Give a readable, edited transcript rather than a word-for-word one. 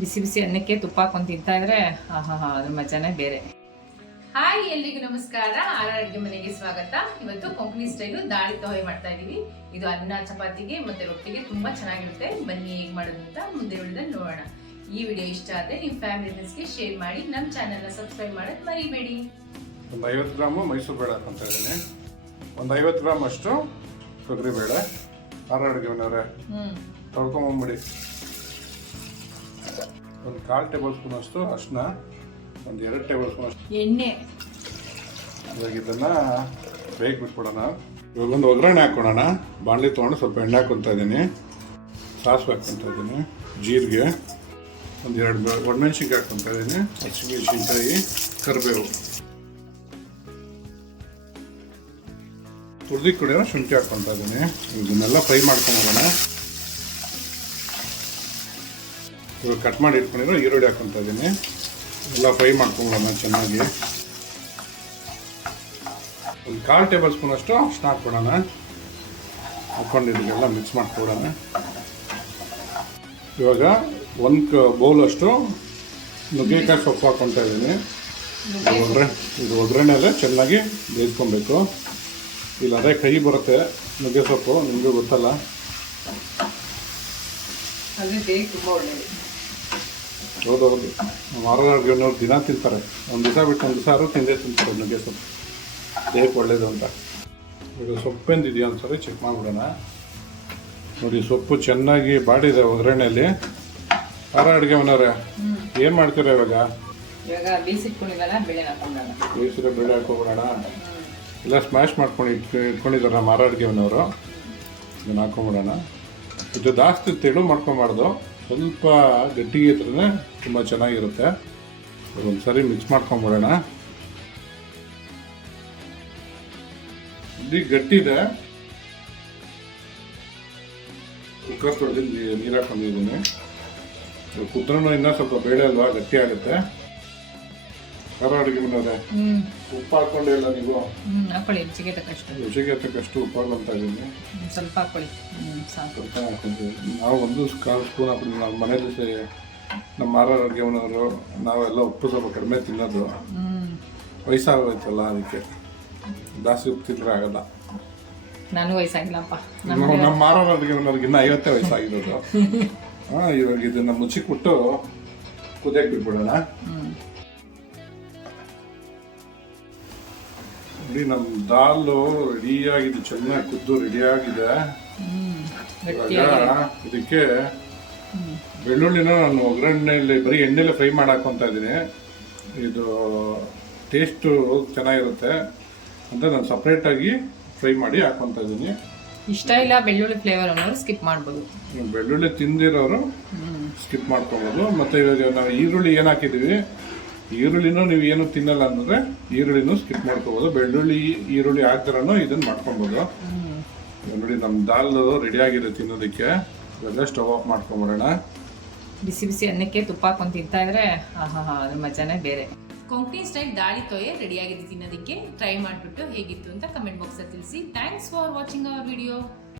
ಬಿಸಿ ಬಿಸಿ ಅನ್ನಕ್ಕೆ ತುಪ್ಪ ಹಾಕೊಂಡು ತಿಂತಾ ಇದ್ರೆ ಅದ್ರ ಮಜಾನೇ ಬೇರೆ. ಹಾಯ್, ಎಲ್ರಿಗೂ ನಮಸ್ಕಾರ. ಅಡುಗೆ ಮನೆಗೆ ಸ್ವಾಗತ. ಇವತ್ತು ಕೊಂಕಣಿ ಸ್ಟೈಲು ದಾಳಿ ತೊಹೆ ಮಾಡ್ತಾ ಇದೀವಿ. ಇದು ಅನ್ನ ಚಪಾತಿಗೆ ಮತ್ತೆ ರೊಟ್ಟಿಗೆ ತುಂಬಾ ಚೆನ್ನಾಗಿರುತ್ತೆ. ಬನ್ನಿ ಹೇಗೆ ಮಾಡೋದು ಅಂತ ಮುಂದೆ ವಿಡಿಯೋದಲ್ಲಿ ನೋಡೋಣ. ಈ ವಿಡಿಯೋ ಇಷ್ಟ ಆದರೆ ನಿಮ್ಮ ಫ್ಯಾಮಿಲಿ ಫ್ರೆಂಡ್ಸ್ಗೆ ಶೇರ್ ಮಾಡಿ, ನಮ್ಮ ಚಾನೆಲ್ನ ಸಬ್ಸ್ಕ್ರೈಬ್ ಮಾಡೋದು ಮರಿಬೇಡಿ. ಒಂದು 50 ಗ್ರಾಮು ಮೈಸೂರು ಬೇಳೆ ಹಾಕೊಂತ ಇದ್ದೀನಿ. ಒಂದು 50 ಗ್ರಾಮ್ ಅಷ್ಟು ತೊಗರಿ ಬೇಳೆ. ಅಡುಗೆ ಮನೆಯವರೇ ತೊಳ್ಕೊಂಬಂಬಿಡಿ. ಒಂದು 1/4 ಟೇಬಲ್ ಸ್ಪೂನ್ ಅಷ್ಟು ಅರಿಶಿನ, ಒಂದು 2 ಟೇಬಲ್ ಸ್ಪೂನ್ ಅಷ್ಟು ಎಣ್ಣೆ. ಇವಾಗ ಇದನ್ನು ಬೇಗ ಬಿಟ್ಬಿಡೋಣ. ಇವಾಗ ಒಂದು ಒಗ್ಗರಣೆ ಹಾಕ್ಕೊಳೋಣ. ಬಾಣಲಿ ತೊಗೊಂಡು ಸ್ವಲ್ಪ ಎಣ್ಣೆ ಹಾಕ್ಕೊತಾ ಇದ್ದೀನಿ, ಸಾಸಿವೆ ಹಾಕ್ಕೊತಾ ಇದ್ದೀನಿ, ಜೀರಿಗೆ, ಒಂದು 2 ಒಣಮೆಣ್ಸಿನ್ಕಾಯಿ ಹಾಕ್ಕೊತಾ ಇದ್ದೀನಿ, ಹಸಿಮೆಣ್ಸಿನ್ಕಾಯಿ, ಕರಿಬೇವು, ತುರ್ದಿ ಕುಡಿಯೋ ಶುಂಠಿ ಹಾಕ್ಕೊತಾ ಇದ್ದೀನಿ. ಇದನ್ನೆಲ್ಲ ಫ್ರೈ ಮಾಡ್ಕೊಂಬೋಣ. ಇವಾಗ ಕಟ್ ಮಾಡಿ ಇಟ್ಕೊಂಡಿರೋ ಈರುಳ್ಳಿ ಹಾಕ್ಕೊತಾ ಇದ್ದೀನಿ. ಎಲ್ಲ ಫ್ರೈ ಮಾಡ್ಕೊಂಬೋಣ ಚೆನ್ನಾಗಿ. ಒಂದು 1/4 ಟೇಬಲ್ ಸ್ಪೂನ್ ಅಷ್ಟು ಅರಿಶಿನ ಹಾಕ್ಕೊಡೋಣ. ಹಾಕ್ಕೊಂಡು ಇದಕ್ಕೆಲ್ಲ ಮಿಕ್ಸ್ ಮಾಡ್ಕೊಡೋಣ. ಇವಾಗ 1 ಬೌಲ್ ಅಷ್ಟು ನುಗ್ಗೆಕಾಯಿ ಸೊಪ್ಪು ಹಾಕ್ಕೊತಾ ಇದ್ದೀನಿ. ಇದು ಒಗ್ಗರಣೆಯಲ್ಲೇ ಚೆನ್ನಾಗಿ ಬೇಯಿಸ್ಕೊಬೇಕು. ಇಲ್ಲ ಅದೇ ಕೈ ಬರುತ್ತೆ ನುಗ್ಗೆ ಸೊಪ್ಪು, ನಿಮಗೂ ಗೊತ್ತಲ್ಲ. ಹೌದೌದು, ಮಾರೋರ್ಗನವ್ರು ದಿನ ತಿಂತಾರೆ. ಒಂದು ದಿವಸ ಬಿಟ್ಟು ಒಂದು ದಿವಸ ತಿಂದೇ ತಿಂತಾರೆ ನುಗ್ಗೆ ಸೊಪ್ಪು, ದೇಹಕ್ಕೆ ಒಳ್ಳೇದು ಅಂತ. ಈಗ ಸೊಪ್ಪೆಂದಿದೆಯಾ ಒಂದ್ಸರಿ ಚೆಕ್ ಮಾಡಿಬಿಡೋಣ. ನೋಡಿ, ಸೊಪ್ಪು ಚೆನ್ನಾಗಿ ಬಾಡಿದೆ ಒಗ್ಗರಣೆಯಲ್ಲಿ. ಅಡುಗೆ ಮನೆಯವ್ರೆ ಏನು ಮಾಡ್ತೀರಾ ಇವಾಗ? ಬೇಯಿಸಿರೋ ಬೇಳೆ ಹಾಕೋಬಿಡೋಣ. ಎಲ್ಲ ಸ್ಮ್ಯಾಶ್ ಮಾಡ್ಕೊಂಡು ಇಟ್ಕೊಂಡಿದ್ದಾರೆ ನಮ್ಮ ಅಡುಗೆ ಮನೆಯವರು. ಇದನ್ನು ಹಾಕೊಂಬಿಡೋಣ. ಇದು ಜಾಸ್ತಿ ತೆಳು ಮಾಡ್ಕೊಬಾರ್ದು, ಸ್ವಲ್ಪ ಗಟ್ಟಿಗೆ ಇದ್ರೇ ತುಂಬ ಚೆನ್ನಾಗಿರುತ್ತೆ. ಒಂದು ಸರಿ ಮಿಕ್ಸ್ ಮಾಡ್ಕೊಂಬಿಡೋಣ. ಇದು ಗಟ್ಟಿದೆ. ಕುಕ್ಕರ್ ತೊಳೆದು ನೀರು ಹಾಕೊಂಡಿದ್ದೀನಿ. ಕುದ್ರೂ ಇನ್ನೂ ಸ್ವಲ್ಪ ಬೇಳೆ ಅಲ್ವಾ, ಗಟ್ಟಿ ಆಗುತ್ತೆ. ಅಡುಗೆ ಮನೆಯವ್ರೆ ಉಪ್ಪು ಹಾಕೊಂಡಿಲ್ಲ ನೀವು? ಹಾಕೊಳ್ಳಿ, ರುಚಿಗೆ ತಕ್ಕಷ್ಟು. ರುಚಿಗೆ ತಕ್ಕಷ್ಟು ಉಪ್ಪು ಹಾಕೊಂತ ಇದ್ದೀನಿ. ಸ್ವಲ್ಪ ಹಾಕೊಳ್ಳಿ, ಸಾಕು. ಹಾಕೊಂತೀವಿ ನಾವು. 1 ಸ್ಪೂನ್ ಹಾಕೊಂಡು ನಾವು ಮನೇಲಿ ನಮ್ಮ ಅಡುಗೆ ಮನೆಯವರು ನಾವೆಲ್ಲ ಉಪ್ಪು ಸ್ವಲ್ಪ ಕಡಿಮೆ ತಿನ್ನೋದು. ವಯಸ್ಸಾಗೋಯ್ತಲ್ಲ, ಅದಕ್ಕೆ ಜಾಸ್ತಿ ಉಪ್ಪು ತಿಂದರೆ ಆಗಲ್ಲ. ನಾನು ವಯಸ್ಸಾಗಿಲ್ಲಪ್ಪ. ನಮ್ಮ ಅಡುಗೆ ಮನೆಯವ್ರಿಗೆ ಇನ್ನೂ 50 ವಯಸ್ಸಾಗಿರೋದು. ಇವಾಗ ಇದನ್ನು ಮುಚ್ಚಿಬಿಟ್ಟು ಕುದಿಯಕ್ಕೆ ಬಿಟ್ಬಿಡೋಣ. ನೋಡಿ, ನಮ್ಮ ದಾಲು ರೆಡಿಯಾಗಿದೆ, ಚೆನ್ನಾಗಿ ಕುದ್ದು ರೆಡಿಯಾಗಿದೆ. ಇವಾಗ ಇದಕ್ಕೆ ಬೆಳ್ಳುಳ್ಳಿನ ನಾನು ಒಗ್ಗರಣೆಯಲ್ಲಿ ಬರೀ ಎಣ್ಣೆಲೆ ಫ್ರೈ ಮಾಡಿ ಹಾಕ್ಕೊತಾ ಇದ್ದೀನಿ. ಇದು ಟೇಸ್ಟು ಚೆನ್ನಾಗಿರುತ್ತೆ ಅಂತ ನಾನು ಸಪ್ರೇಟಾಗಿ ಫ್ರೈ ಮಾಡಿ ಹಾಕ್ಕೊತಾ ಇದ್ದೀನಿ. ಇಷ್ಟ ಇಲ್ಲ ಬೆಳ್ಳುಳ್ಳಿ ಫ್ಲೇವರ್ ಅನ್ನೋರು ಸ್ಕಿಪ್ ಮಾಡ್ಬೋದು. ಬೆಳ್ಳುಳ್ಳಿ ತಿಂದಿರೋರು ಸ್ಕಿಪ್ ಮಾಡ್ಕೊಬೋದು. ಮತ್ತು ಇವಾಗ ನಾವು ಈರುಳ್ಳಿ ಏನು ಹಾಕಿದ್ದೀವಿ, ಈರುಳ್ಳಿನೂ ನೀವು ಏನು ತಿನ್ನಲ್ಲ ಅಂದರೆ ಈರುಳ್ಳಿನೂ ಸ್ಕಿಪ್ ಮಾಡ್ಕೋಬೋದು. ಬೆಳ್ಳುಳ್ಳಿ ಈರುಳ್ಳಿ ಹಾಕ್ತಾರನೂ ಇದನ್ನು ಮಾಡ್ಕೊಬೋದು. ನೋಡಿ, ನಮ್ಮ ದಾಲ್ ರೆಡಿ ಆಗಿದೆ ತಿನ್ನೋದಕ್ಕೆ. ಇವೆಲ್ಲ ಸ್ಟವ್ ಆಫ್ ಮಾಡ್ಕೊಂಬಿಡೋಣ. ಬಿಸಿ ಬಿಸಿ ಅನ್ನಕ್ಕೆ ತುಪ್ಪ ಹಾಕೊಂಡು ತಿಂತಾ ಇದ್ರೆ ಅದ್ರ ಮಜಾನೇ ಬೇರೆ. ಕೊಂಕಣಿ ಸ್ಟೈಲ್ ದಾಳಿ ತೊಯೆ ರೆಡಿಯಾಗಿದೆ ತಿನ್ನೋದಕ್ಕೆ. ಟ್ರೈ ಮಾಡಿಬಿಟ್ಟು ಹೇಗಿತ್ತು ಅಂತ ಕಮೆಂಟ್ ಬಾಕ್ಸಲ್ಲಿ ತಿಳಿಸಿ. Thanks for watching our video.